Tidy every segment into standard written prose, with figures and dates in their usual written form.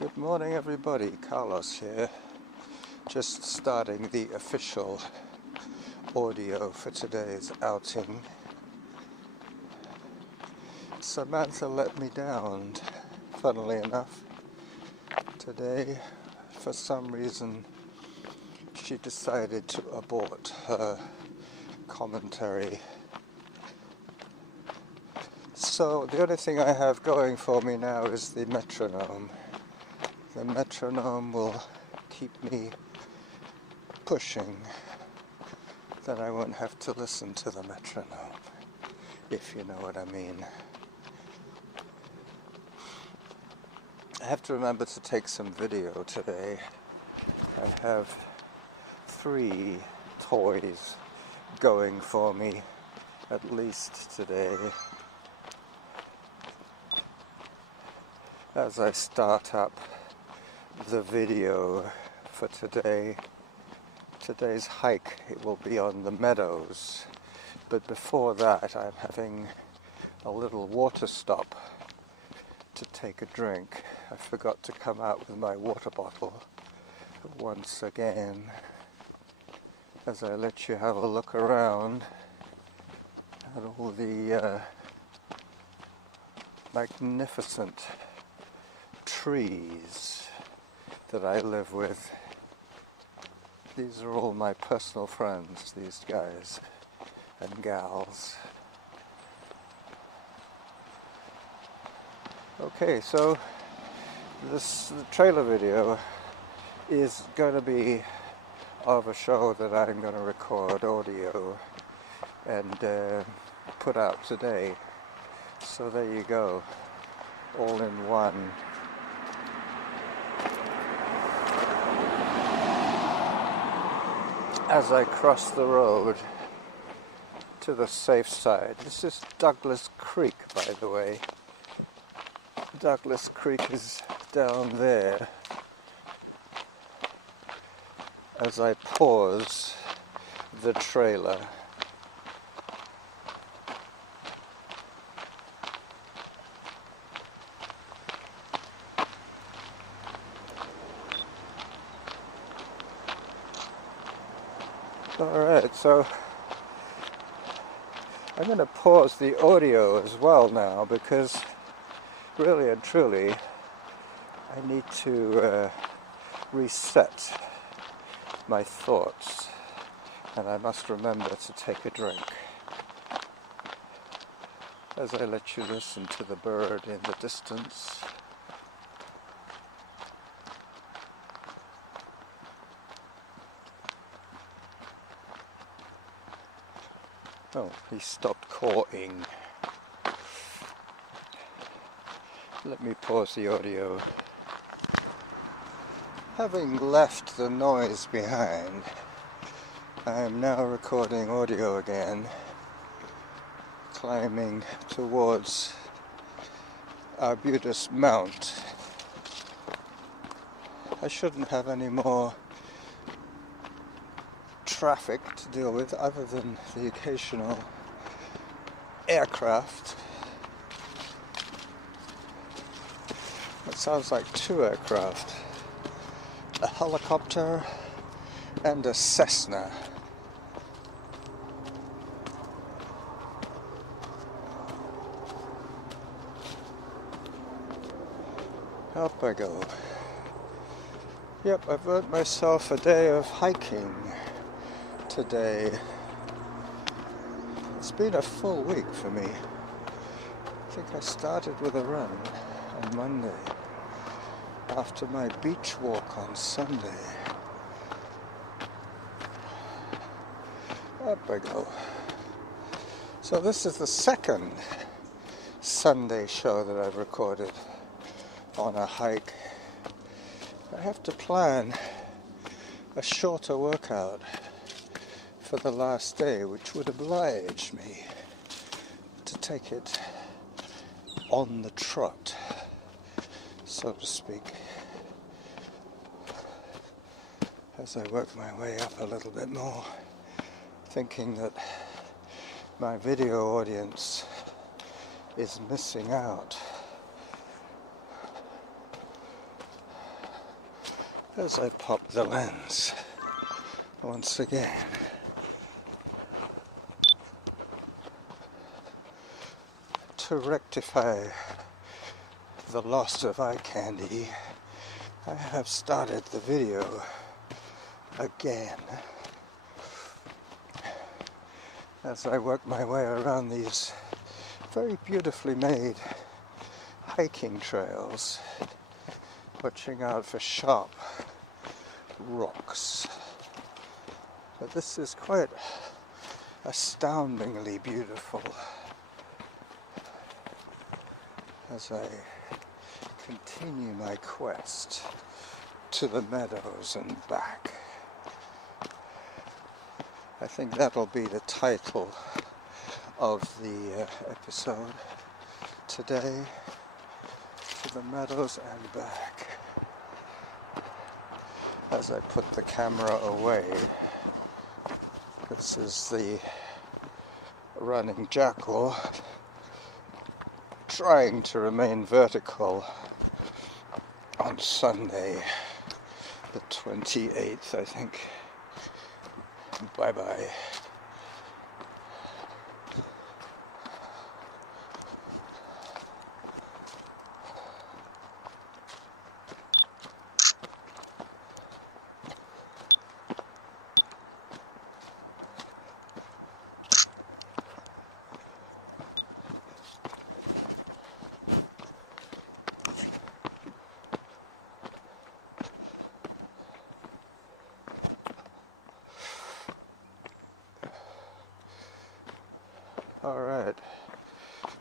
Good morning everybody, Carlos here, just starting the official audio for today's outing. Samantha let me down, funnily enough. Today, for some reason, she decided to abort her commentary. So the only thing I have going for me now is the metronome. The metronome will keep me pushing, then I won't have to listen to the metronome, if you know what I mean. I have to remember to take some video today. I have 3 toys going for me, at least today, as I start up the video for today. Today's hike, it will be on the Meadows, but before that I'm having a little water stop to take a drink. I forgot to come out with my water bottle once again. As I let you have a look around at all the magnificent trees that I live with. These are all my personal friends, these guys and gals. Okay, so the trailer video is going to be of a show that I'm going to record audio and put out today. So there you go, all in one. As I cross the road to the safe side. This is Douglas Creek, by the way. Douglas Creek is down there. As I pause the trailer. Alright, so I'm going to pause the audio as well now, because really and truly I need to reset my thoughts, and I must remember to take a drink as I let you listen to the bird in the distance. Oh, he stopped cawing. Let me pause the audio. Having left the noise behind, I am now recording audio again, climbing towards Arbutus Mount. I shouldn't have any more traffic to deal with other than the occasional aircraft. It sounds like 2 aircraft, a helicopter and a Cessna. Up I go. Yep, I've earned myself a day of hiking today. It's been a full week for me. I think I started with a run on Monday after my beach walk on Sunday. Up I go. So this is the second Sunday show that I've recorded on a hike. I have to plan a shorter workout for the last day, which would oblige me to take it on the trot, so to speak, as I work my way up a little bit more, thinking that my video audience is missing out as I pop the lens once again. To rectify the loss of eye candy, I have started the video again as I work my way around these very beautifully made hiking trails, watching out for sharp rocks. But this is quite astoundingly beautiful as I continue my quest to the meadows and back. I think that'll be the title of the episode today, to the meadows and back. As I put the camera away, this is the Running Jackal trying to remain vertical on Sunday the 28th, I think. Bye bye. Alright,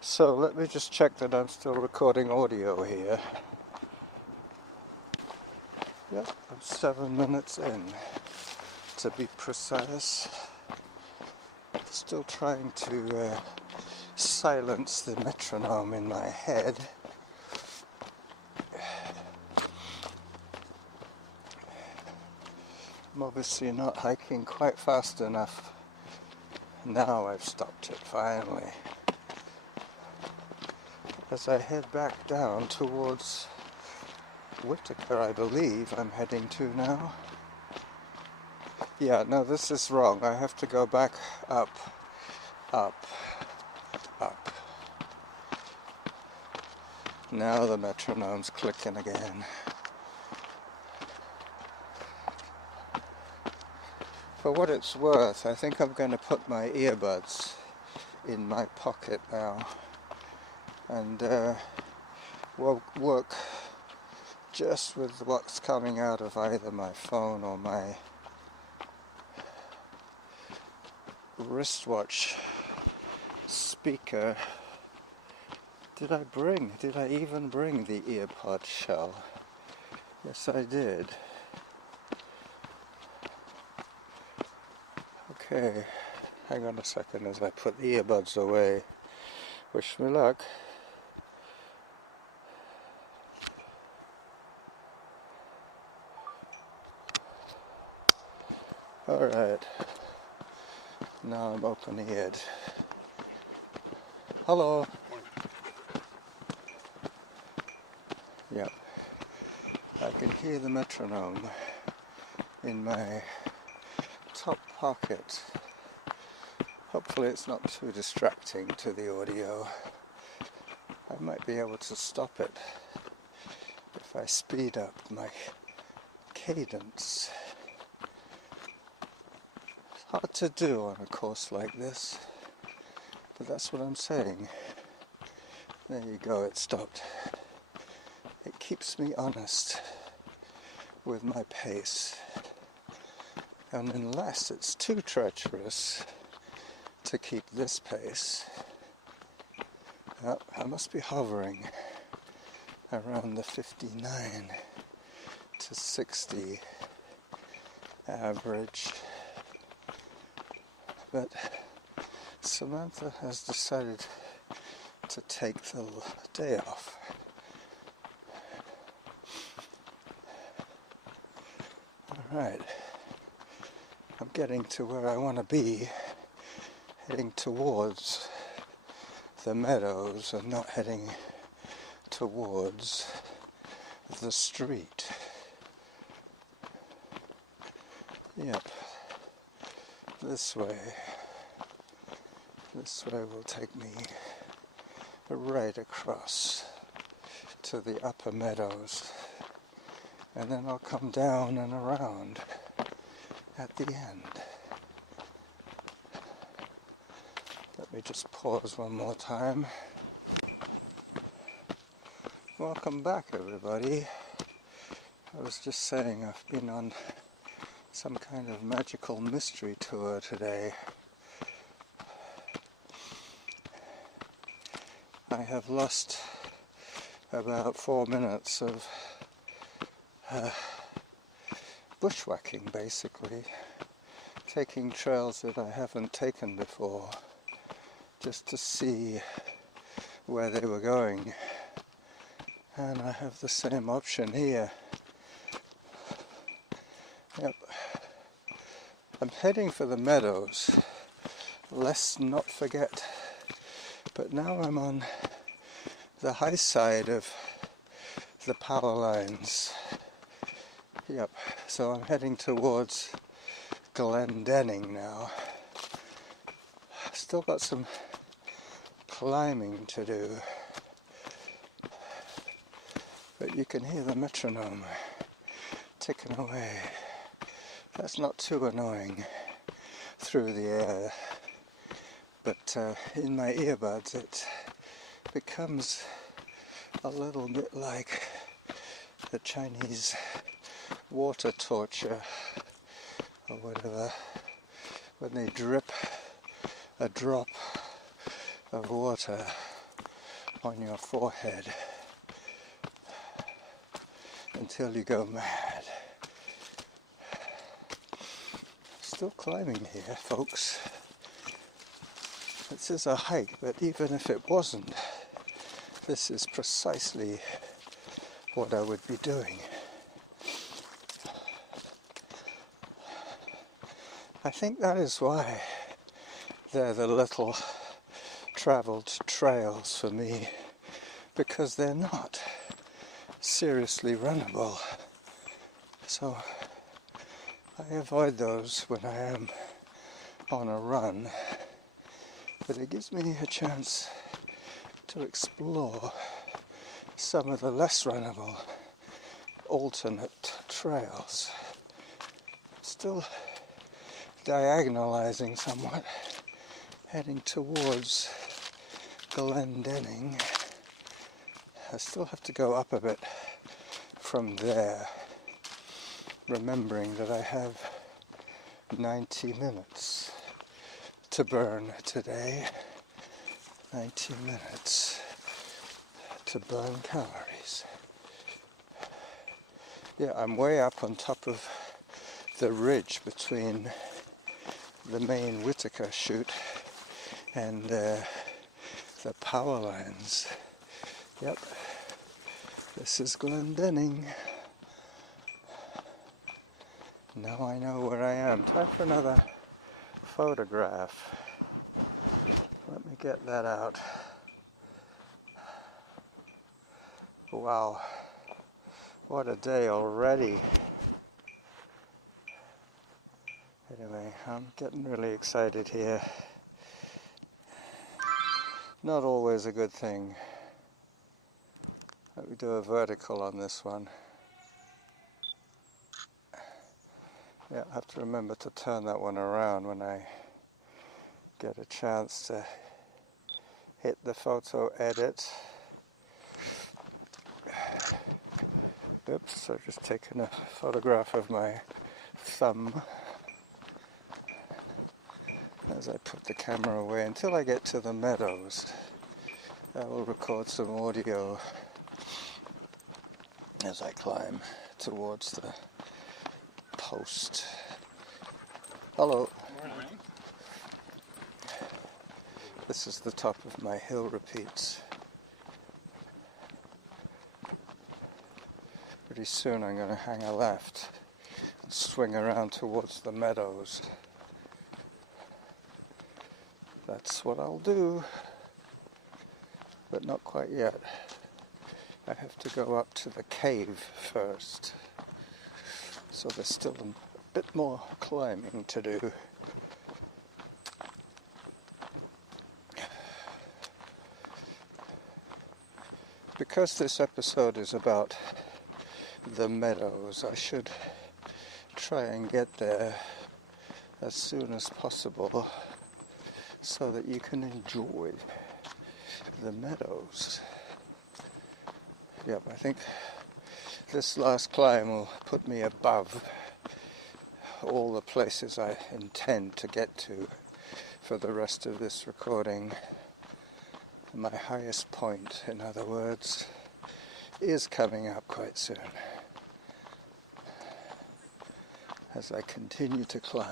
so let me just check that I'm still recording audio here. Yep, I'm 7 minutes in, to be precise. Still trying to silence the metronome in my head. I'm obviously not hiking quite fast enough. Now I've stopped it finally. As I head back down towards Whitaker, I believe I'm heading to now. Yeah, no, this is wrong. I have to go back up, up, up. Now the metronome's clicking again. For what it's worth, I think I'm going to put my earbuds in my pocket now and work just with what's coming out of either my phone or my wristwatch speaker. Did I even bring the earpod shell? Yes, I did. Okay, hang on a second as I put the earbuds away. Wish me luck. Alright, now I'm open-eared. Hello. Yep, I can hear the metronome in my top pocket. Hopefully it's not too distracting to the audio. I might be able to stop it if I speed up my cadence. It's hard to do on a course like this, but that's what I'm saying. There you go, it stopped. It keeps me honest with my pace. And unless it's too treacherous to keep this pace, I must be hovering around the 59 to 60 average. But Samantha has decided to take the day off. Alright. I'm getting to where I want to be, heading towards the meadows and not heading towards the street. Yep, this way will take me right across to the upper meadows, and then I'll come down and around at the end. Let me just pause one more time. Welcome back, everybody. I was just saying I've been on some kind of magical mystery tour today. I have lost about 4 minutes of bushwhacking, basically, taking trails that I haven't taken before, just to see where they were going. And I have the same option here. Yep. I'm heading for the meadows, let's not forget. But now I'm on the high side of the power lines. Yep, so I'm heading towards Glendenning now. Still got some climbing to do, but you can hear the metronome ticking away. That's not too annoying through the air, but in my earbuds it becomes a little bit like the Chinese water torture or whatever, when they drip a drop of water on your forehead until you go mad. Still climbing here, folks. This is a hike, but even if it wasn't, this is precisely what I would be doing. I think that is why they're the little travelled trails for me, because they're not seriously runnable. So I avoid those when I am on a run, but it gives me a chance to explore some of the less runnable alternate trails. Still diagonalizing somewhat, heading towards Glendenning. I still have to go up a bit from there, remembering that I have 90 minutes to burn today. 90 minutes to burn calories. Yeah, I'm way up on top of the ridge between the main Whitaker chute and the power lines. Yep, this is Glendenning. Now I know where I am. Time for another photograph. Let me get that out. Wow, what a day already. Anyway, I'm getting really excited here. Not always a good thing. Let me do a vertical on this one. Yeah, I have to remember to turn that one around when I get a chance to hit the photo edit. Oops, I've just taken a photograph of my thumb as I put the camera away until I get to the meadows. I will record some audio as I climb towards the post. Hello. Morning. This is the top of my hill repeats. Pretty soon I'm going to hang a left and swing around towards the meadows. That's what I'll do, but not quite yet. I have to go up to the cave first. So there's still bit more climbing to do. Because this episode is about the Meadows, I should try and get there as soon as possible so that you can enjoy the Meadows. Yep, I think this last climb will put me above all the places I intend to get to for the rest of this recording. My highest point, in other words, is coming up quite soon as I continue to climb.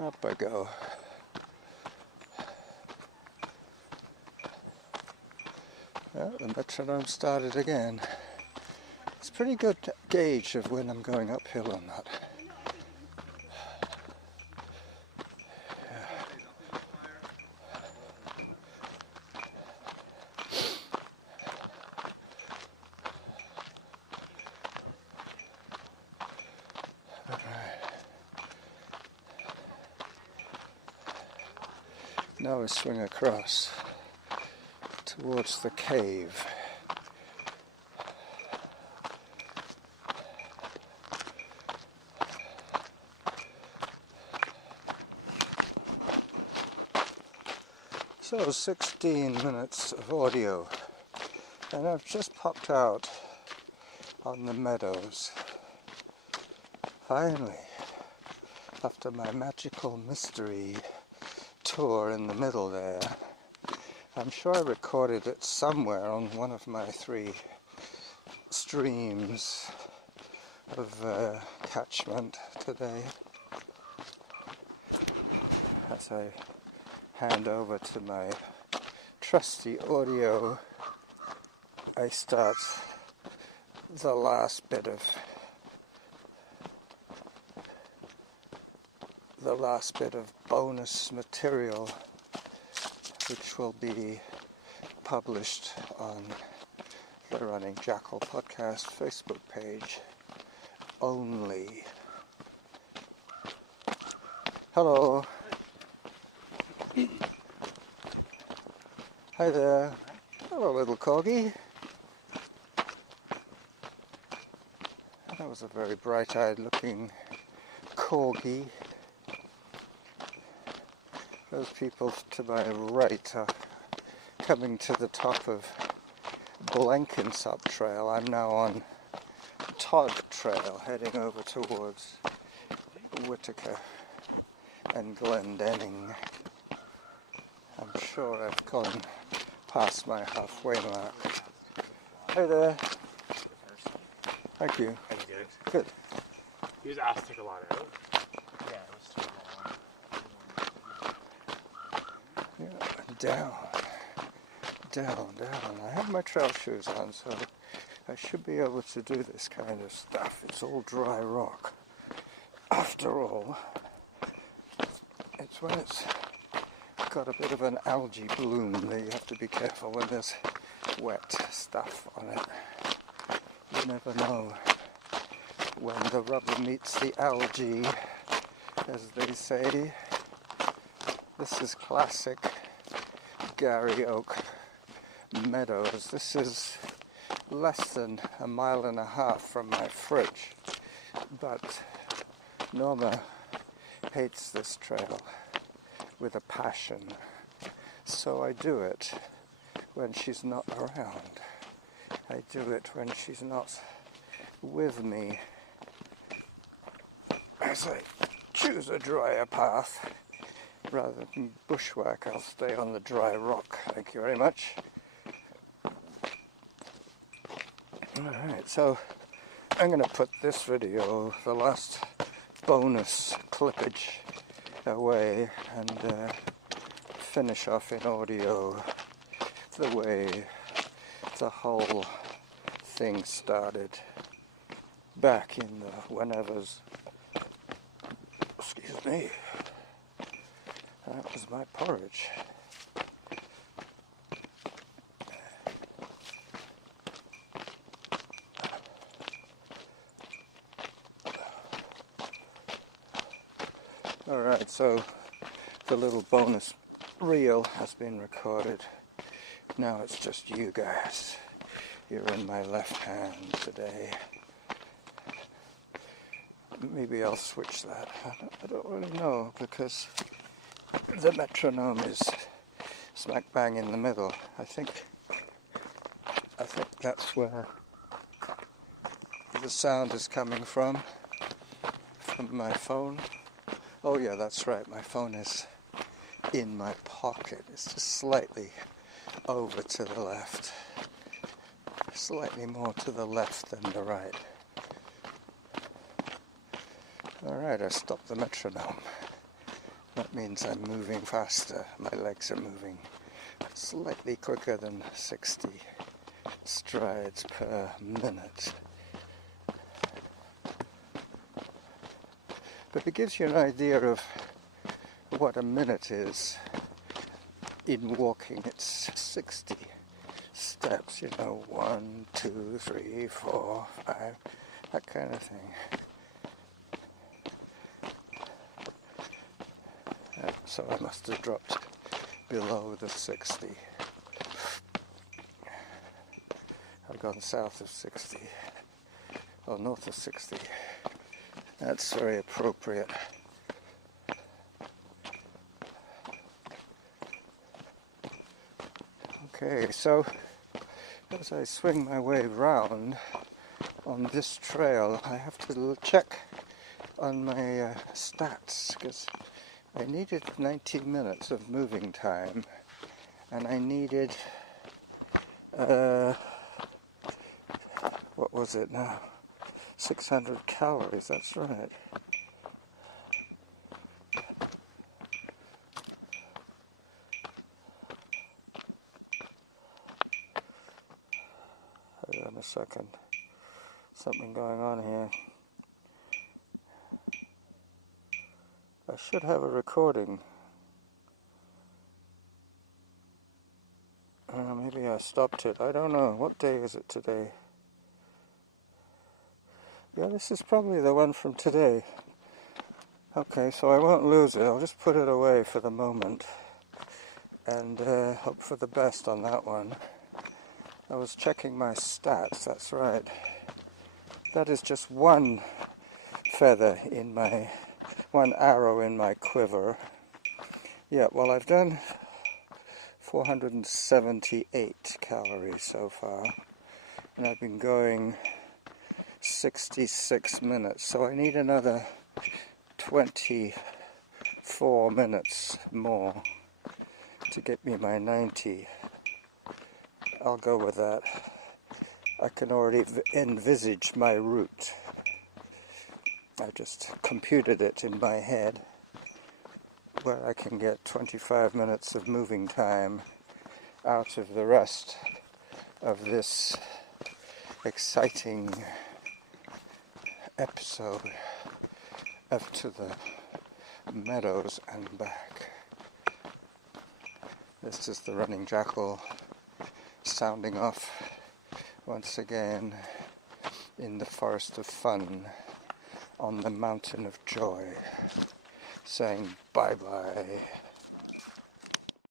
Up I go. Well, the metronome started again. It's a pretty good gauge of when I'm going uphill or not. Now we swing across towards the cave. So 16 minutes of audio, and I've just popped out on the Meadows. Finally, after my magical mystery tour in the middle there. I'm sure I recorded it somewhere on one of my 3 streams of catchment today. As I hand over to my trusty audio, I start the last bit of bonus material, which will be published on the Running Jackal podcast Facebook page only. Hello. Hi there. Hello, little corgi. That was a very bright-eyed looking corgi. Those people to my right are coming to the top of Blenkinsop Trail. I'm now on Todd Trail, heading over towards Whitaker and Glendenning. I'm sure I've gone past my halfway mark. Hi there. Thank you. Good. You was asked to take a lot out. Yeah, it was too long. Yeah, down. I have my trail shoes on, so I should be able to do this kind of stuff. It's all dry rock. After all, it's when it's got a bit of an algae bloom that you have to be careful when there's wet stuff on it. You never know when the rubber meets the algae, as they say. This is classic Gary Oak Meadows. This is less than a mile and a half from my fridge, but Norma hates this trail with a passion, so I do it when she's not around. I do it when she's not with me, as I choose a drier path. Rather than bushwhack, I'll stay on the dry rock. Thank you very much. Alright, so I'm going to put this video, the last bonus clippage, away and finish off in audio the way the whole thing started back in the whenevers. Excuse me. That was my porridge. Alright, so the little bonus reel has been recorded. Now it's just you guys. You're in my left hand today. Maybe I'll switch that. I don't really know, because the metronome is smack bang in the middle. I think that's where the sound is coming from my phone. Oh yeah, that's right, my phone is in my pocket. It's just slightly over to the left. Slightly more to the left than the right. Alright, I stopped the metronome. That means I'm moving faster. My legs are moving slightly quicker than 60 strides per minute. But it gives you an idea of what a minute is in walking. It's 60 steps, 1, 2, 3, 4, 5, that kind of thing. So I must have dropped below the 60. I've gone south of 60, or north of 60. That's very appropriate. Okay, so as I swing my way round on this trail, I have to check on my stats, because I needed 90 minutes of moving time, and I needed, what was it now? 600 calories, that's right. Hold on a second. Something going on here. I should have a recording. Maybe I stopped it. I don't know. What day is it today? Yeah, this is probably the one from today. Okay, so I won't lose it. I'll just put it away for the moment and hope for the best on that one. I was checking my stats, that's right. That is just one feather in my, one arrow in my quiver. Yeah, well, I've done 478 calories so far, and I've been going 66 minutes, so I need another 24 minutes more to get me my 90. I'll go with that. I can already envisage my route. I just computed it in my head, where I can get 25 minutes of moving time out of the rest of this exciting episode up to the Meadows and back. This is the Running Jackal sounding off once again in the forest of fun on the mountain of joy, saying bye-bye.